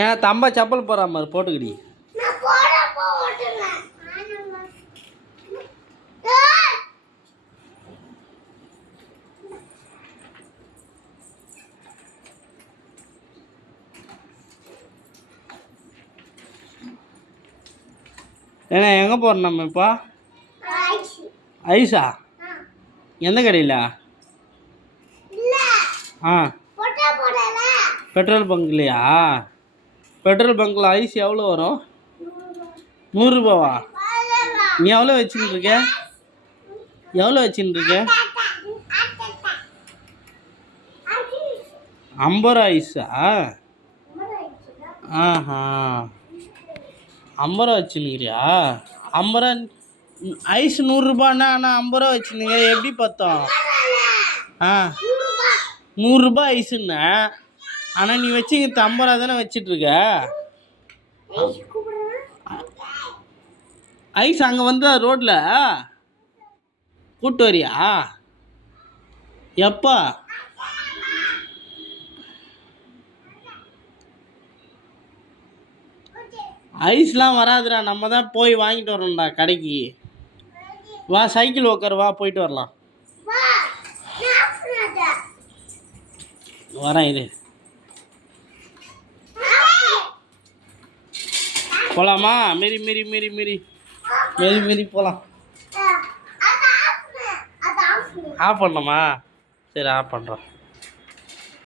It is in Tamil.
ஏன் தம்பா செப்பல் போடுற மாதிரி போட்டுக்கிடி. ஏன்னா எங்கே போகிறோம் நம்ம இப்போ? ஐஸா? எந்த கடையில்? ஆ பெட்ரோல் பங்க்லையா? பெட்ரோல் பங்க்கில் ஐஸ் எவ்வளோ வரும்? 100 ரூபாவா? நீ எவ்வளோ வச்சுன்னு இருக்க? எவ்வளோ வச்சுன்னு இருக்க? 50 ரூபா ஐஸா? ஆஹா, 50 ரூபா வச்சுன்னுக்கிறியா? 50 ரூபா ஐஸ் 100 ரூபான்னா, ஆனால் 50 ரூபா வச்சுருந்தீங்க, எப்படி பார்த்தோம்? ஆ 100 ரூபா ஐஸுன்ன, ஆனால் நீ வச்சுக்கிறது 50 ரூபா தானே வச்சிட்ருக்க. ஐஸ் அங்கே வந்து ரோட்டில் கூட்டு வரியா? எப்போ? ஐஸ்லாம் வராதுடா, நம்ம தான் போய் வாங்கிட்டு வரோம்டா கடைக்கு. வா சைக்கிள் உட்காரு, வா போயிட்டு வரலாம். வரேன் இது. போகலாமா? மீறி மீறி மீறி மீறி மீறி மீறி போகலாம். ஆஃப் பண்ணணுமா? சரி ஆஃப் பண்ணுறோம்.